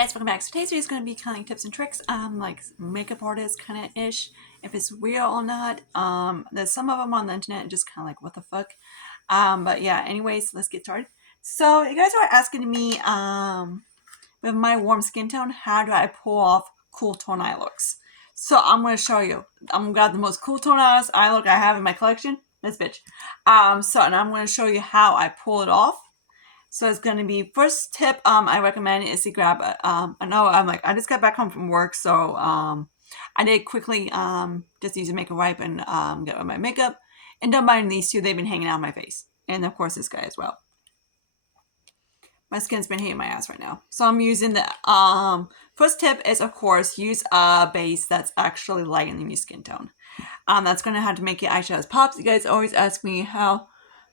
Guys, welcome back. So today's video is going to be kind of like tips and tricks, like makeup artist kind of ish, if it's real or not. There's some of them on the internet just kind of like what the fuck. But yeah, anyways, let's get started. So you guys are asking me, with my warm skin tone, how do I pull off cool tone eye looks? So I'm going to show you. I'm got the most cool tone eye look I have in my collection. This bitch. And I'm going to show you how I pull it off. So it's going to be, first tip I recommend is to grab I know I just got back home from work, so I did quickly just use a makeup wipe and get rid of my makeup. And don't mind these two, they've been hanging out on my face. And of course this guy as well. My skin's been hating my ass right now. So I'm using the first tip is, of course, use a base that's actually lightening your skin tone. That's going to have to make your eyeshadows pop. You guys always ask me how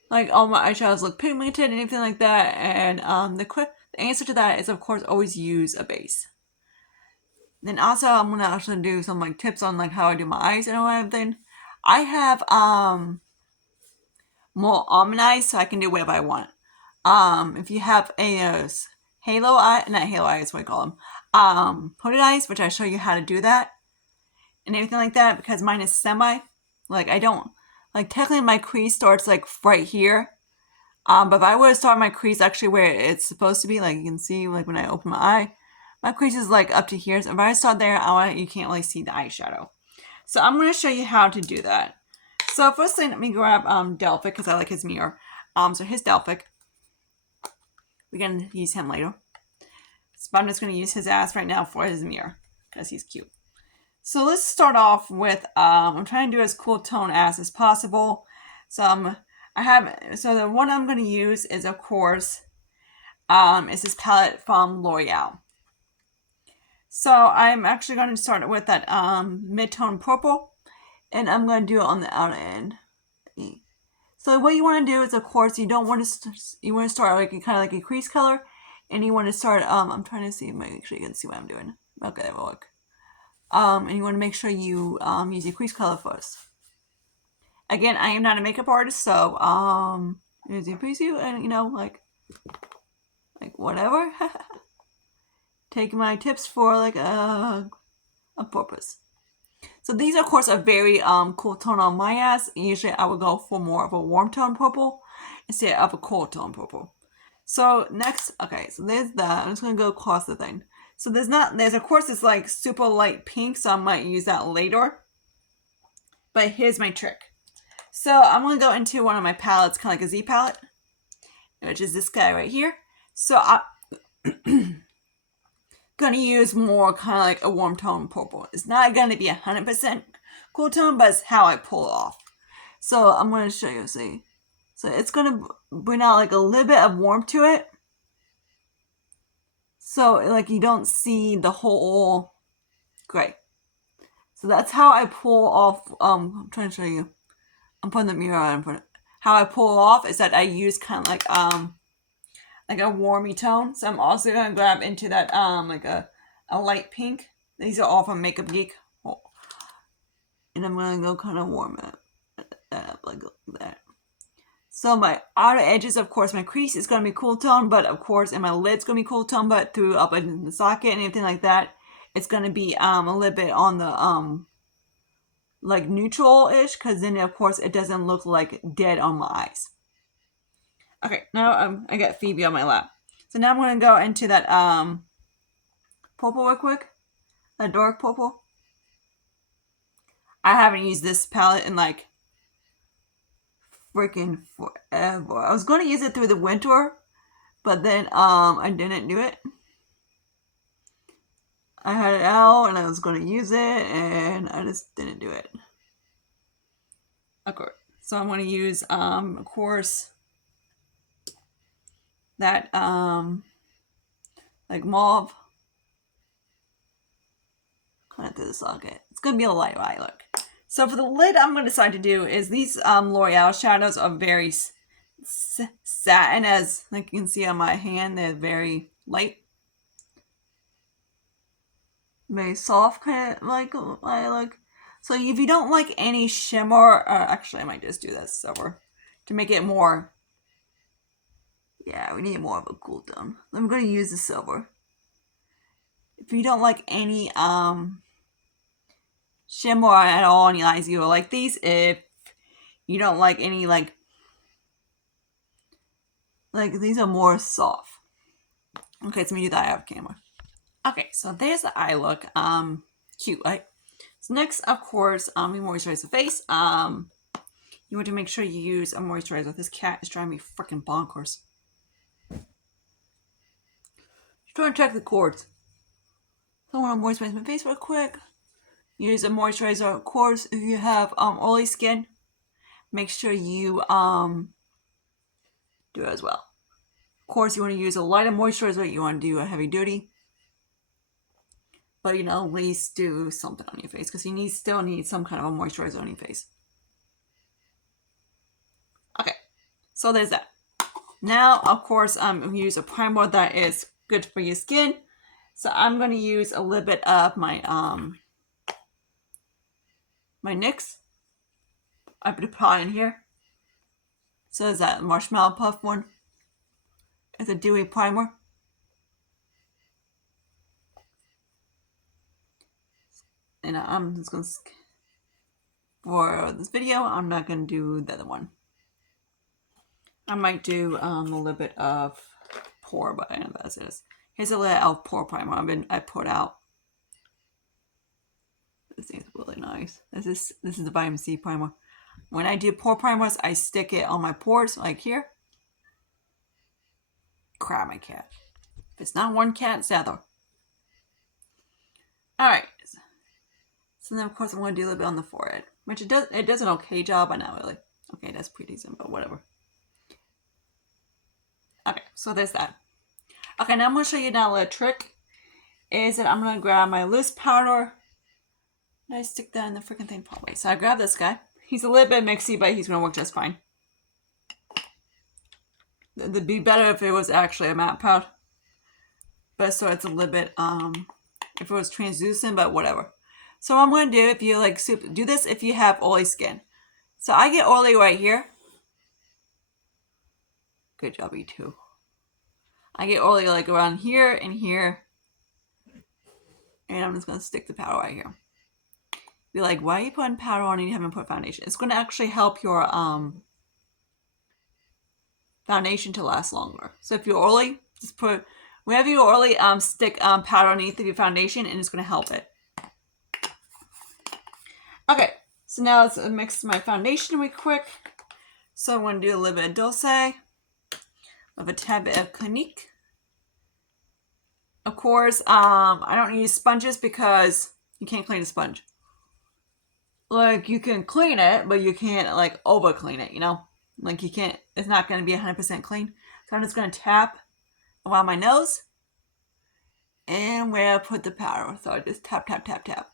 like all my eyeshadows look pigmented and anything like that, and the answer to that is, of course, always use a base. Then also I'm gonna actually do some like tips on like how I do my eyes and all everything. I have more almond eyes, so I can do whatever I want. If you have a halo eye, not halo eyes, what I call them, hooded eyes, which I show you how to do that and everything like that, because mine is semi. Like I don't like technically my crease starts like right here. But if I were to start my crease actually where it's supposed to be, like you can see, like when I open my eye, my crease is like up to here. So if I start there, you can't really see the eyeshadow. So I'm going to show you how to do that. So first thing, let me grab Delphic because I like his mirror. So his Delphic. We're going to use him later. So I'm just going to use his ass right now for his mirror because he's cute. So let's start off with, I'm trying to do as cool tone as possible. So the one I'm going to use is, of course, is this palette from L'Oreal. So I'm actually going to start with that mid-tone purple, and I'm going to do it on the outer end. So what you want to do is, of course, you want to start like kind of like a crease color, and you want to start. I'm trying to see, make sure you can see what I'm doing. Okay, that will work. And you want to make sure you use your crease color first. Again, I am not a makeup artist, so use your preview and like whatever. Take my tips for like a purpose. So these, of course, are very cool tone on my ass. Usually, I would go for more of a warm tone purple instead of a cool tone purple. So next, okay, so there's that. I'm just gonna go across the thing. So there's of course it's like super light pink, so I might use that later. But here's my trick. So I'm gonna go into one of my palettes, kind of like a Z palette, which is this guy right here. So I'm gonna use more kind of like a warm tone purple. It's not gonna be 100% cool tone, but it's how I pull it off. So I'm gonna show you. See, so it's gonna bring out like a little bit of warmth to it. So like you don't see the whole gray. So that's how I pull off. I'm trying to show you. I'm putting the mirror on in front. How I pull off is that I use kind of like a warmy tone. So I'm also gonna grab into that like a light pink. These are all from Makeup Geek. And I'm gonna go kind of warm it up like that. So my outer edges, of course, my crease is gonna be cool tone, but of course, and my lid's gonna be cool tone, but through up in the socket and anything like that, it's gonna be a little bit on the like neutral-ish, because then of course it doesn't look like dead on my eyes. Okay, now I got Phoebe on my lap. So now I'm gonna go into that purple real quick, that dark purple. I haven't used this palette in like freaking forever. I was going to use it through the winter, but then I didn't do it. I had it out and I was going to use it and I just didn't do it. Okay, so I'm going to use of course that like mauve kind of through the socket. It's going to be a light eye look. So for the lid, I'm going to decide to do is these L'Oreal shadows are very satin, as like you can see on my hand, they're very light, very soft, kind of like I like. So if you don't like any shimmer, actually I might just do that silver to make it more. Yeah, we need more of a cool tone. I'm going to use the silver. If you don't like any shimmer at all on your eyes, you will like these. If you don't like any like these are more soft. Okay, so let me do the eye off camera. Okay, so there's the eye look. Cute, right? So next, of course, we moisturize the face. You want to make sure you use a moisturizer. This cat is driving me freaking bonkers. She's trying to check the cords. So I want to moisturize my face real quick. Use a moisturizer. Of course, if you have oily skin, make sure you do it as well. Of course, you want to use a lighter moisturizer. You want to do a heavy duty. But you know, at least do something on your face because you still need some kind of a moisturizer on your face. Okay, so there's that. Now, of course, I'm going to use a primer that is good for your skin. So I'm going to use a little bit of my my NYX. I put a pot in here. So is that marshmallow puff one? It's a dewy primer. And I'm just going to, for this video, I'm not going to do the other one. I might do a little bit of pore, but I know that's it. Here's a little elf pore primer I put out. This thing's really nice. This is the vitamin C primer. When I do pore primers, I stick it on my pores, like here. Crap, my cat. If it's not one cat, it's the other. Alright. So then, of course, I'm going to do a little bit on the forehead. Which it does an okay job, but not really. Okay, that's pretty decent, but whatever. Okay, so there's that. Okay, now I'm going to show you now a little trick. Is that I'm going to grab my loose powder. And I stick that in the freaking thing probably. So I grab this guy. He's a little bit mixy, but he's going to work just fine. It'd be better if it was actually a matte powder. But so it's a little bit, if it was translucent, but whatever. So what I'm going to do, if you like soup, do this if you have oily skin. So I get oily right here. Good job, you too. I get oily like around here and here. And I'm just going to stick the powder right here. Be like, why are you putting powder on and you haven't put foundation? It's going to actually help your foundation to last longer. So if you're oily, just put, whenever you're oily, stick powder underneath of your foundation and it's going to help it. Okay, so now let's mix my foundation real quick. So I'm going to do a little bit of Dulce, with a tad bit of Clinique. Of course, I don't use sponges because you can't clean a sponge. Like, you can clean it, but you can't, like, over clean it, you know? Like, you can't, it's not going to be 100% clean. So I'm just going to tap around my nose and where I put the powder. So I just tap, tap, tap, tap.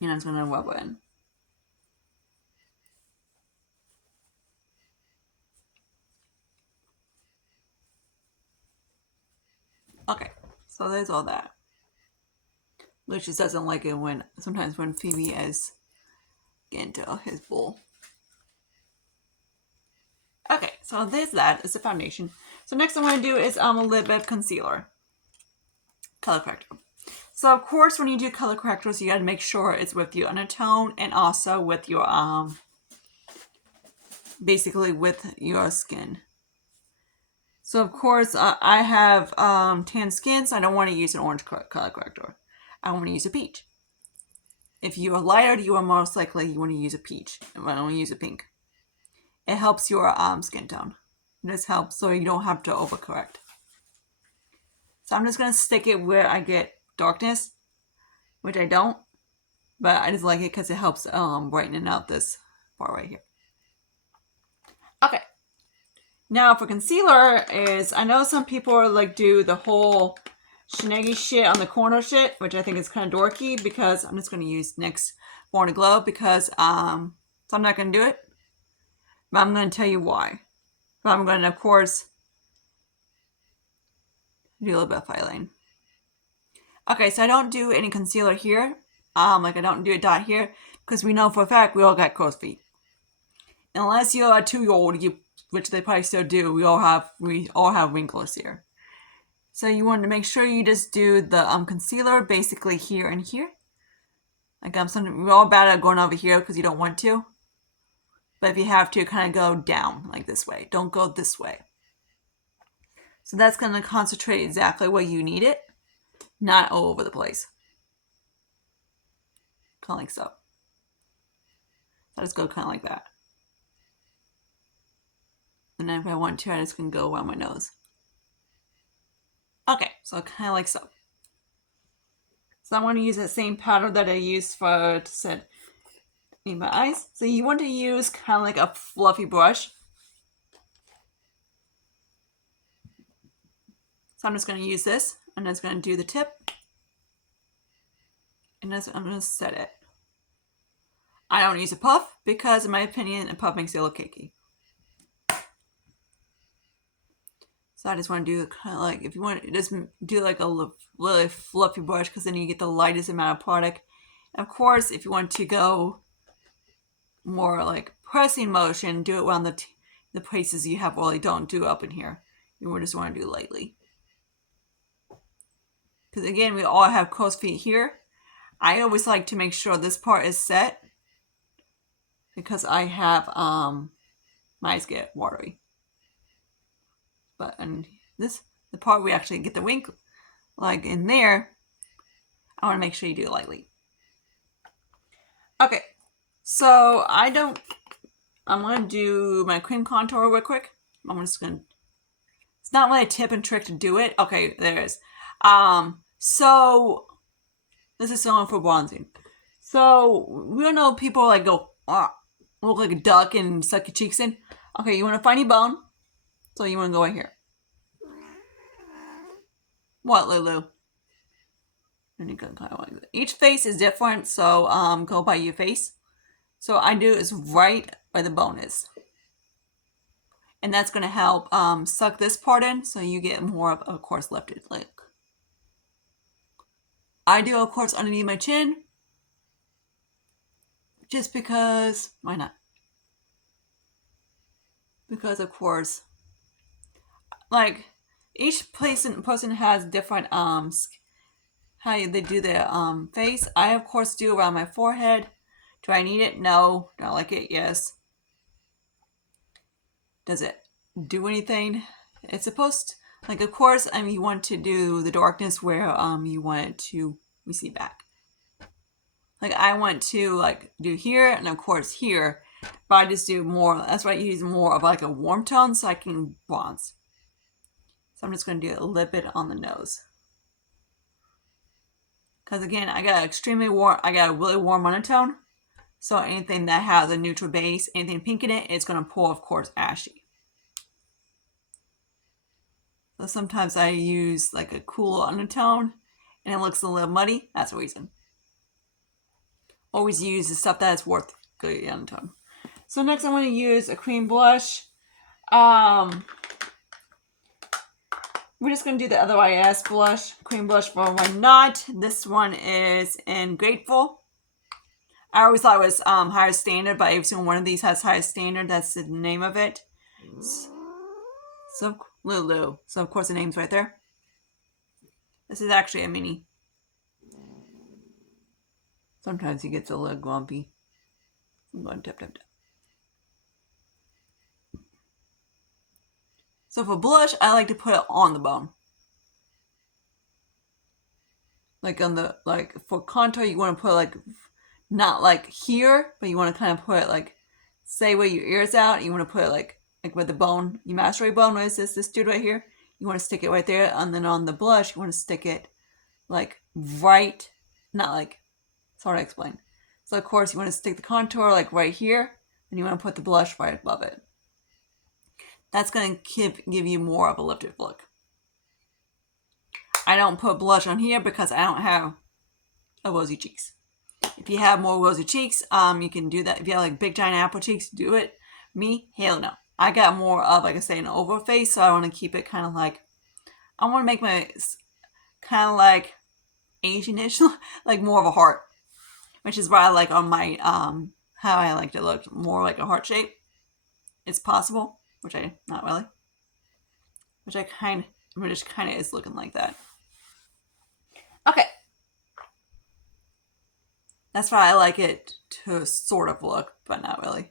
And I'm just going to rub it in. Okay, so there's all that. Lucius doesn't like it when, sometimes when Phoebe is getting to his bowl. Okay, so there's that. It's the foundation. So next I'm going to do is a little bit of concealer. Color corrector. So of course when you do color correctors, you got to make sure it's with your undertone and also with your, basically with your skin. So of course I have tan skin, so I don't want to use an orange color corrector. I want to use a peach. If you are lighter, you are most likely you want to use a peach. I want to use a pink. It helps your skin tone. This helps so you don't have to overcorrect. So I'm just going to stick it where I get darkness, which I don't. But I just like it because it helps brightening out this part right here. Okay. Now for concealer is, I know some people like do the whole shenanigans shit on the corner shit, which I think is kind of dorky because I'm just going to use NYX Born to Glow because, so I'm not going to do it. But I'm going to tell you why. But I'm going to, of course, do a little bit of eyeliner. Okay, so I don't do any concealer here. Like I don't do a dot here because we know for a fact we all got crow's feet. Unless you're a 2-year-old, which they probably still do, we all have wrinkles here. So you want to make sure you just do the concealer basically here and here. Like we're all bad at going over here because you don't want to. But if you have to, kind of go down like this way. Don't go this way. So that's going to concentrate exactly where you need it, not all over the place. Kind of like so. So I just go kind of like that. And then if I want to, I just can go around my nose. Okay, so kind of like so. So I want to use that same powder that I used to set in my eyes. So you want to use kind of like a fluffy brush. So I'm just going to use this, and I'm just going to do the tip. And I'm going to set it. I don't use a puff because, in my opinion, a puff makes it look cakey. So I just want to do kind of like, if you want to just do like a really fluffy brush, because then you get the lightest amount of product. And of course, if you want to go more like pressing motion, do it around the places you have really don't do up in here. You just want to do lightly. Because again, we all have crow's feet here. I always like to make sure this part is set because I have my eyes get watery. But and the part we actually get the wink, like in there, I want to make sure you do it lightly. Okay, so I'm going to do my cream contour real quick. I'm just going to, it's not really a tip and trick to do it. Okay, there it is. So this is only for bronzing. So we don't know people like go, look like a duck and suck your cheeks in. Okay, you want to find your bone. So you want to go right here. What, Lulu? And you go kind of like that. Each face is different, so go by your face. So I do is right where the bone is. And that's going to help suck this part in, so you get more of course, lifted. Like I do, of course, underneath my chin. Just because, why not? Because, of course, like, each person has different, how they do their, face. I, of course, do around my forehead. Do I need it? No. Do I like it? Yes. Does it do anything? It's supposed to, like, of course, you want to do the darkness where, you want it to recede back. Like, I want to, like, do here, and of course here, but I just do more, that's why I use more of, like, a warm tone, so I can bronze. So I'm just going to do a little bit on the nose. Because, again, I got a really warm undertone, so anything that has a neutral base, anything pink in it, it's going to pull, of course, ashy. So sometimes I use, like, a cool undertone, and it looks a little muddy. That's the reason. Always use the stuff that is worth good undertone. So next I'm going to use a cream blush. We're just going to do the other IS blush, cream blush for one not. This one is in Grateful. I always thought it was higher standard, but every single one of these has higher standard. That's the name of it. So Lulu. So of course the name's right there. This is actually a mini. Sometimes he gets a little grumpy. I'm going tap, tap, tap. So for blush, I like to put it on the bone. Like on the, like for contour, you want to put like, not like here, but you want to kind of put it like, say where your ear's out, you want to put it like where the bone, your mascara bone, what is this dude right here? You want to stick it right there, and then on the blush, you want to stick it like right, not like, it's hard to explain. So of course you want to stick the contour like right here, and you want to put the blush right above it. That's going to give you more of a lifted look. I don't put blush on here because I don't have a rosy cheeks. If you have more rosy cheeks, you can do that. If you have like big giant apple cheeks, do it. Me, hell no. I got more of, like I say, an oval face, so I want to keep it kind of like, I want to make my kind of like Asian-ish, like more of a heart. Which is what I like on my, how I like to look, more like a heart shape. It's possible, which I, not really. Which I kind of, which kind of is looking like that. Okay. That's why I like it to sort of look, but not really.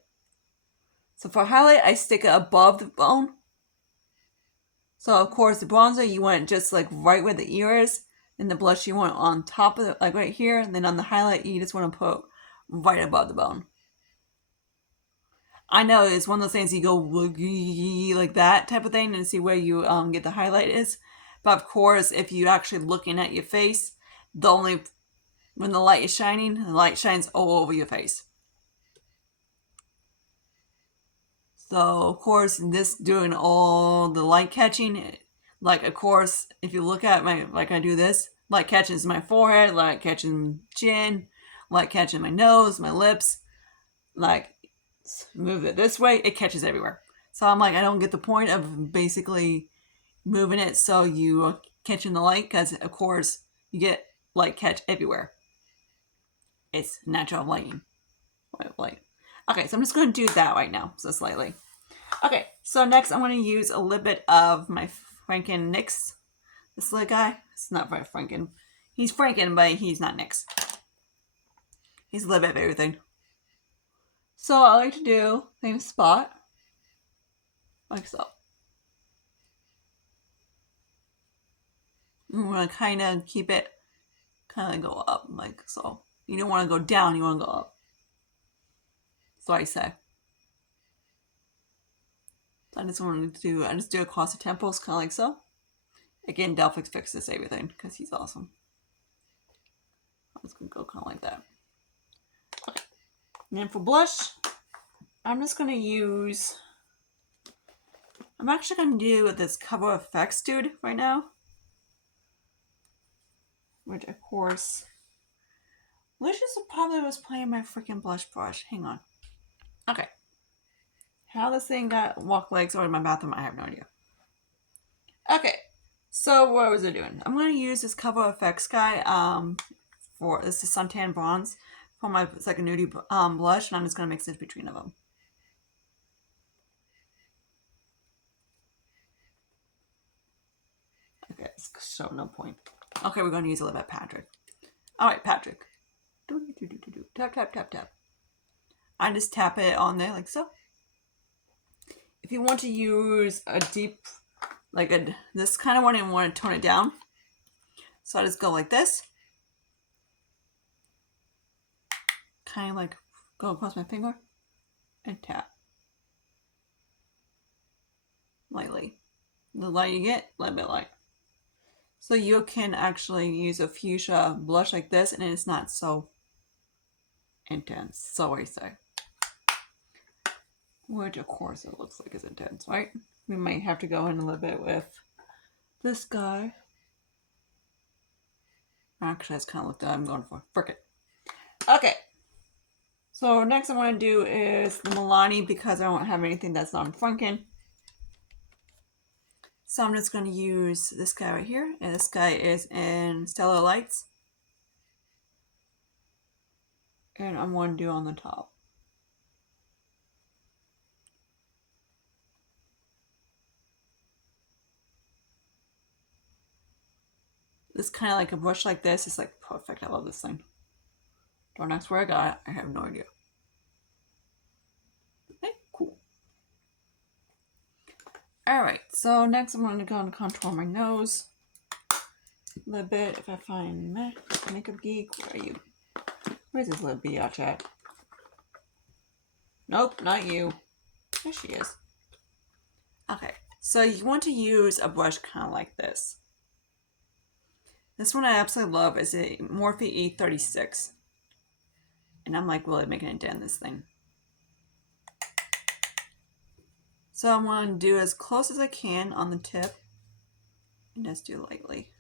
So for highlight, I stick it above the bone. So of course the bronzer, you want it just like right where the ear is. And the blush you want on top of it, like right here. And then on the highlight, you just want to put right above the bone. I know it's one of those things you go like that type of thing and see where you get the highlight is. But of course, if you're actually looking at your face, when the light is shining, the light shines all over your face. So of course, this doing all the light catching, like of course, if you look at like I do this, light catches my forehead, light catching chin, light catching my nose, my lips, like move it this way, it catches everywhere. So I'm like, I don't get the point of basically moving it so you are catching the light, because of course you get light catch everywhere. It's natural lighting. Light. Okay, so I'm just going to do that right now, so slightly. Okay, so next I'm going to use a little bit of my Franken NYX. This little guy. It's not very Franken. He's Franken, but he's not NYX. He's a little bit of everything. So I like to do same spot, like so. You want to kind of keep it, kind of go up, like so. You don't want to go down, you want to go up. So I say. So I just do it across the temples, kind of like so. Again, Delphix fixes everything because he's awesome. I'm just going to go kind of like that. Okay. And then for blush, I'm just going to use, I'm actually going to do this Cover FX dude right now. Which, of course, probably was playing my freaking blush brush. Hang on. Okay. How this thing got walk legs over in my bathroom, I have no idea. Okay. So what was I doing? I'm going to use this Cover FX guy. This is Suntan Bronze for my, it's like a nudie blush, and I'm just going to mix it between them. Okay, so no point. Okay, we're going to use a little bit of Patrick. All right, Patrick. Tap, tap, tap, tap. I just tap it on there like so. If you want to use a deep, this kind of one, and want to tone it down, so I just go like this. Kind of like go across my finger and tap. Lightly. The light you get, a little bit light. So you can actually use a fuchsia blush like this, and it's not so intense, so I say. Which, of course, it looks like it's intense, right? We might have to go in a little bit with this guy. Actually, that's kind of what I'm going for. Frick it. Okay. So next I want to do is the Milani, because I don't have anything that's on Franken. So I'm just going to use this guy right here. And this guy is in Stellar Lights. And I'm going to do on the top. This kind of like a brush like this is like perfect. I love this thing. Don't ask where I got it. I have no idea. Okay, cool. Alright, so next I'm going to go and contour my nose a little bit. If I find Makeup Geek, where are you? Where's this little biatch at? Nope, not you. There she is. Okay, so you want to use a brush kind of like this. This one I absolutely love is a Morphe E36. And I'm like really making a dent in this thing. So I'm going to do as close as I can on the tip. And just do lightly.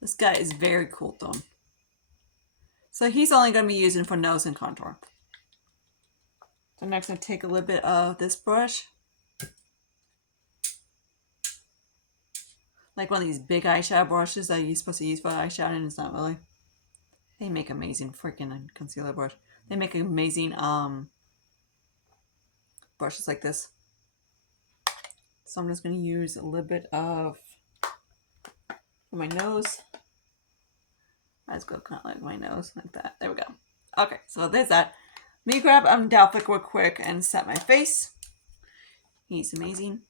This guy is very cool tone. So he's only going to be using for nose and contour. So next I take a little bit of this brush. Like one of these big eyeshadow brushes that you're supposed to use for eyeshadow, and it's not really. They make amazing freaking concealer brush. They make amazing brushes like this. So I'm just going to use a little bit of for my nose. I just go kind of like my nose, like that. There we go. Okay, so there's that. Let me grab Delphic real quick and set my face. He's amazing.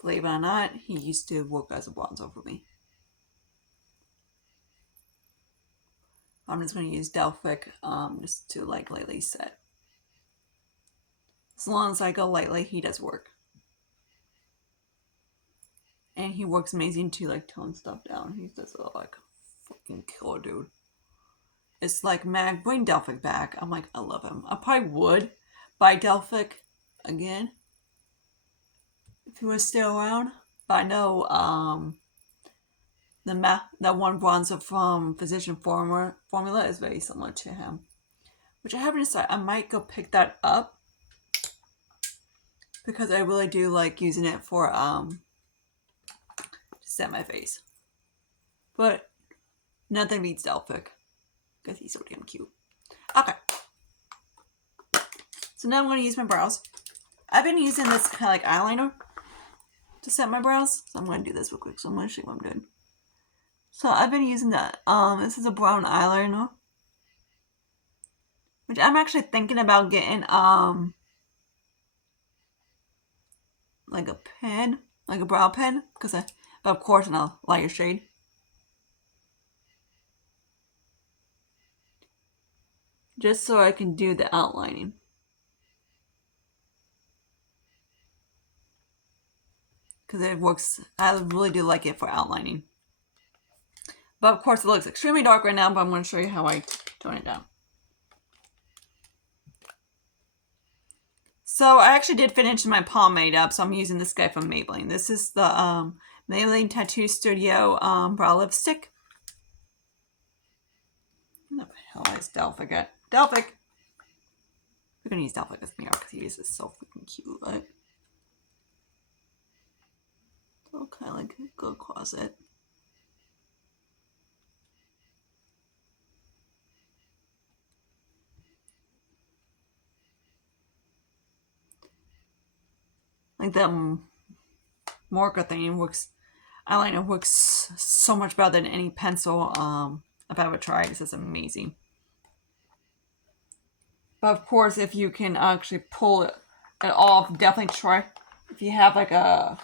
Believe it or not, he used to work as a bronzer for me. I'm just going to use Delphic just to like lightly set. As long as I go lightly, he does work. And he works amazing to like tone stuff down. He's just like fucking killer dude. It's like, man, bring Delphic back. I'm like, I love him. I probably would buy Delphic again if he was still around. But I know that one bronzer from Physician Formula is very similar to him, which I haven't decided. I might go pick that up because I really do like using it for to set my face. But nothing beats Delphic because he's so damn cute. Okay, so now I'm going to use my brows. I've been using this kind of like eyeliner to set my brows, so I'm going to do this real quick. So I'm going to show you what I'm doing. So I've been using that. This is a brown eyeliner, which I'm actually thinking about getting like a pen, like a brow pen, but of course in a lighter shade. Just so I can do the outlining. Because it works, I really do like it for outlining. But of course it looks extremely dark right now, but I'm going to show you how I tone it down. So I actually did finish my pomade up, so I'm using this guy from Maybelline. This is the Maybelline Tattoo Studio brow lipstick. What the hell is Delphic at? Delphic! We're going to use Delphic as mirror because he is so freaking cute, right? So I'll kind of like go across it. Like that marker thing works. Eyeliner works so much better than any pencil I've ever tried. This is amazing. But of course, if you can actually pull it off, definitely try. If you have like a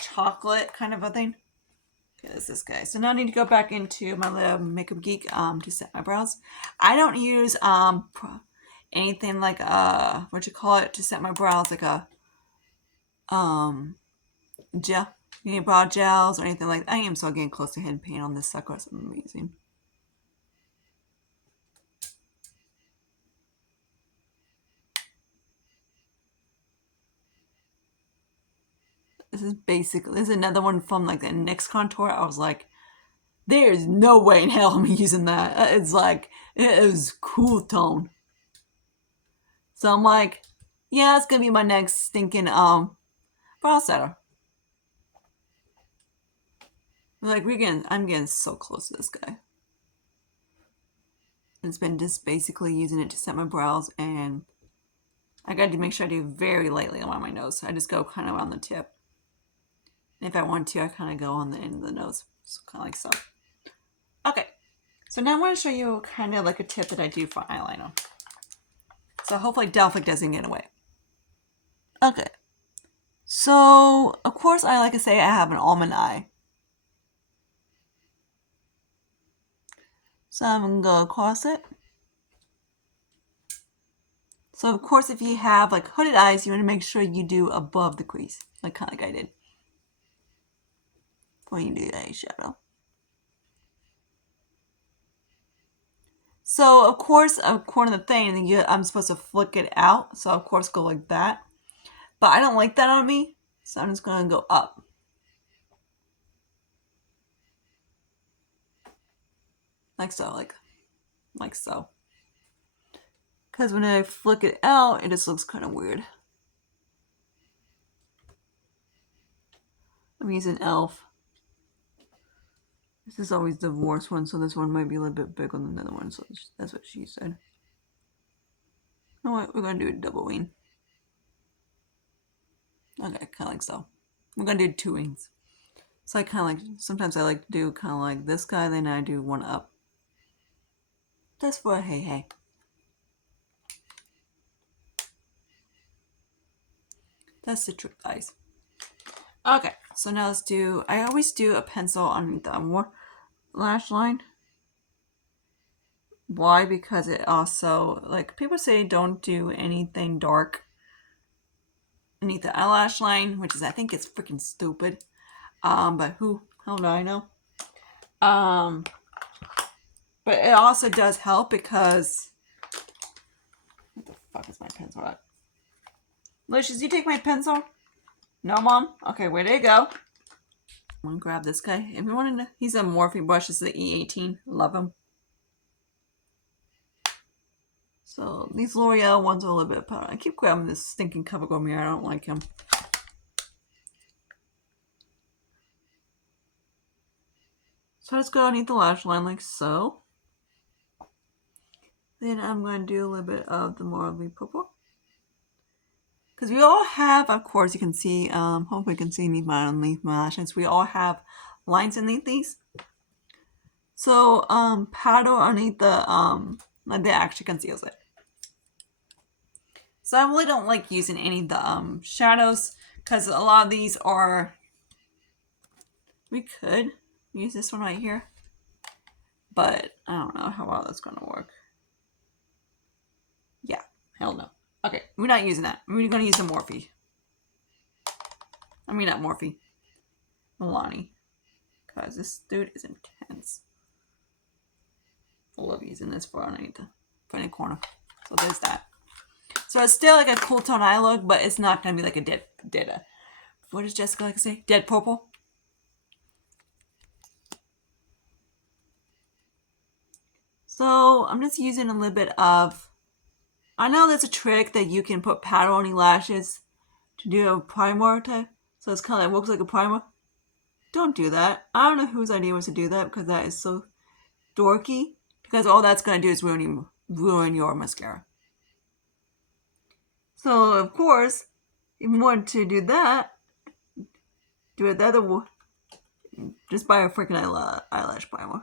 chocolate kind of a thing. Okay, this is this guy. So now I need to go back into my little Makeup Geek to set my brows. I don't use anything like what you call it to set my brows, like a gel, any brow gels or anything like that. I am so getting close to hidden paint on this sucker. It's amazing. This is another one from like the NYX contour. I was like, there's no way in hell I'm using that. It's like, it is cool tone. So I'm like, yeah, it's gonna be my next stinking brow setter. Like I'm getting so close to this guy. It's been just basically using it to set my brows, and I got to make sure I do very lightly around my nose. I just go kind of around the tip. And if I want to, I kind of go on the end of the nose, so kind of like so. Okay, so now I want to show you kind of like a tip that I do for eyeliner. So hopefully Delphic doesn't get away. Okay, so of course I like to say I have an almond eye. So I'm going to go across it. So of course if you have like hooded eyes, you want to make sure you do above the crease, like kind of like I did. When you do the eyeshadow. So of course, according to the thing, I'm supposed to flick it out. So of course go like that. But I don't like that on me. So I'm just going to go up. Like so, like so. Because when I flick it out, it just looks kind of weird. I'm using e.l.f. This is always the worst one, so this one might be a little bit bigger than the other one, so that's what she said. You know what? We're going to do a double wing. Okay, kind of like so. I'm gonna do 2 wings. So I kind of like, sometimes I like to do kind of like this guy, then I do one up. Just for a hey hey. That's the trick, guys. Okay, so now let's do, I always do a pencil on the more lash line. Why? Because it also, like people say, don't do anything dark underneath the eyelash line, which is, I think it's freaking stupid. But how do I know? But it also does help because, what the fuck is my pencil at? Lucius, you take my pencil? No, Mom? Okay, where did it go? I'm gonna grab this guy. If you want to, he's a Morphe brush. It's the E18. Love him. So these L'Oreal ones are a little bit of powder. I keep grabbing this stinking CoverGirl mirror. I don't like him. So let's go underneath the lash line like so. Then I'm going to do a little bit of the more of the purple. Because we all have, of course, you can see, hopefully you can see underneath my lashes, we all have lines underneath these. So, powder underneath the, that actually conceals it. So I really don't like using any of the, shadows, because a lot of these are, we could use this one right here, but I don't know how well that's going to work. Yeah, hell no. Okay, we're not using that. We're going to use the Morphe. I mean, not Morphe. Milani. Because this dude is intense. I love using this for underneath the funny corner. So there's that. So it's still like a cool tone eye look, but it's not going to be like a dead, what does Jessica like to say? Dead purple? So I'm just using a little bit of, I know there's a trick that you can put powder on your lashes to do a primer type. So it's kind of like, looks like a primer. Don't do that. I don't know whose idea was to do that because that is so dorky. Because all that's going to do is ruin your mascara. So, of course, if you want to do that, do it the other way. Just buy a freaking eyelash primer.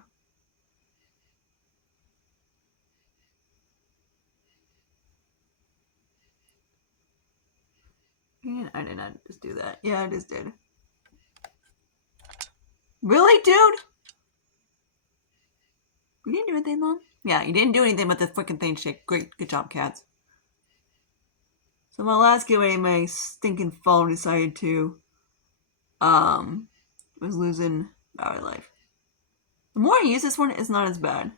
And I did not just do that. Yeah, I just did. Really, dude? You didn't do anything, Mom? Yeah, you didn't do anything but the freaking thing shake. Great, good job, cats. So my last giveaway, my stinking phone decided to, was losing battery life. The more I use this one, it's not as bad.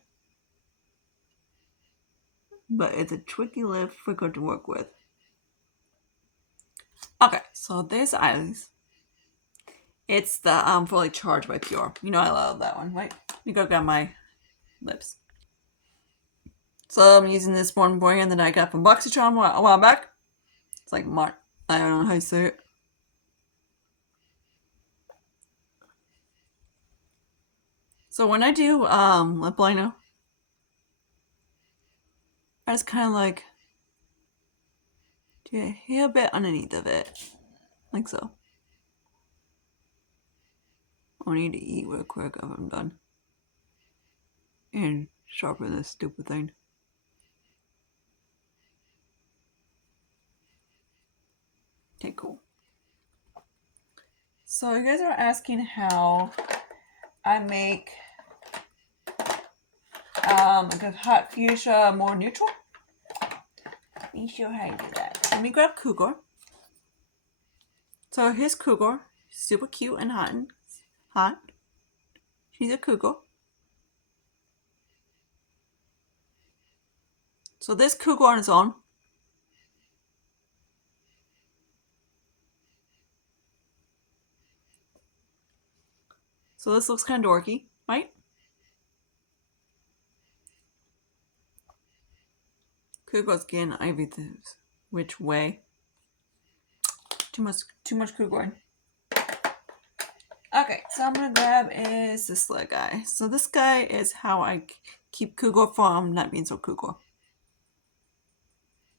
But it's a tricky little flicker to work with. Okay, so there's eyes. It's the fully charged by Pure. You know I love that one, right? Let me go grab my lips. So I'm using this one brand that I got from BoxyCharm a while back. It's like Mark. I don't know how you say it. So when I do lip liner, I just kind of like do a hair bit underneath of it, like so. I need to eat real quick if I'm done. And sharpen this stupid thing. Okay, cool. So you guys are asking how I make like a hot fuchsia more neutral. Let me show you how to do that. Let me grab Cougar. So here's Cougar. Super cute and hot. She's a Cougar. So this Cougar on its own. So this looks kind of dorky, right? Cougar's getting everything which way. Too much Cougar. Okay, so I'm gonna grab is this little guy. So this guy is how I keep Cougar from not being so Cougar.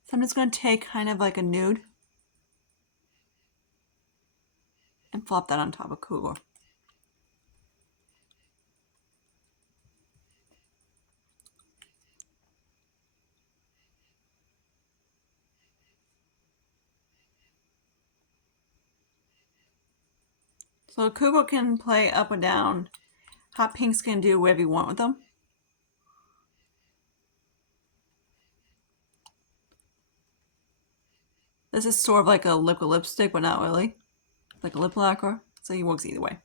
So I'm just gonna take kind of like a nude. and flop that on top of Kugel. So Kugel can play up or down. Hot pinks can do whatever you want with them. This is sort of like a liquid lipstick, but not really. Like a lip lacquer. So it works either way.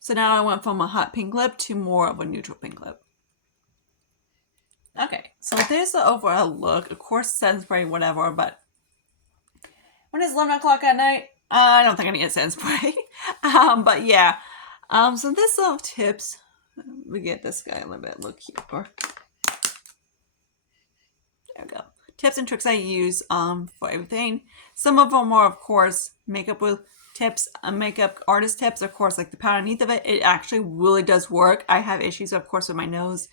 So now I went from a hot pink lip to more of a neutral pink lip. Okay, so there's the overall look. Of course, scent spray, whatever, but when it's 11 o'clock at night, I don't think I need a scent spray. But yeah, so this little tips. We get this guy a little bit look here. There we go. Tips and tricks I use for everything. Some of them are, of course, makeup with tips, makeup artist tips. Of course, like the powder underneath of it, it actually really does work. I have issues, of course, with my nose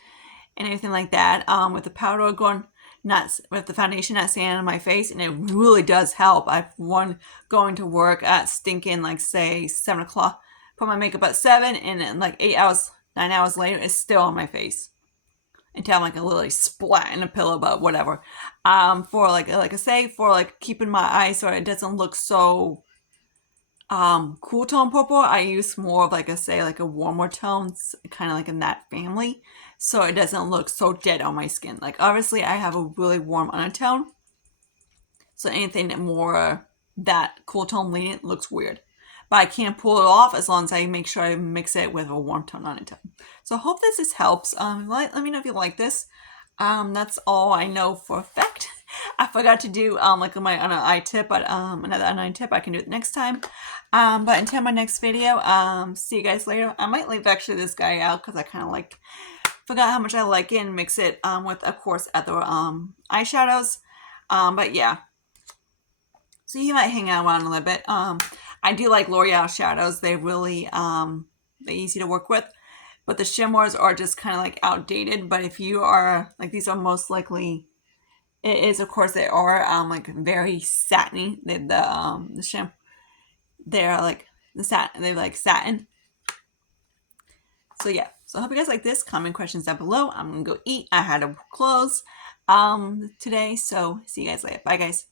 and everything like that. With the powder going, not with the foundation not staying on my face, and it really does help. I've one going to work at stinking like say 7 o'clock, put my makeup at 7, and then like 8 hours, 9 hours later, it's still on my face. Until I'm like a literally splat in a pillow, but whatever. For like I say, for like keeping my eyes so it doesn't look so cool tone purple, I use more of like a warmer tones, kind of like in that family, so it doesn't look so dead on my skin. Like obviously I have a really warm undertone, so anything more that cool tone lenient looks weird. But I can't pull it off as long as I make sure I mix it with a warm tone undertone. So I hope this helps. Let me know if you like this. That's all I know for a fact. I forgot to do like my eye tip, but another eye tip I can do it next time. But until my next video, see you guys later. I might leave actually this guy out because I kind of forgot how much I like it and mix it with, of course, other eyeshadows. But yeah. So you might hang out around a little bit. I do like L'Oreal shadows. They're really they're easy to work with. But the shimmers are just kind of like outdated. But if you are, like these are most likely, it is, of course, they are like very satiny. The shim, they're like they're like satin. So yeah, so I hope you guys like this. Comment questions down below. I'm gonna go eat. I had to close today. So see you guys later. Bye guys.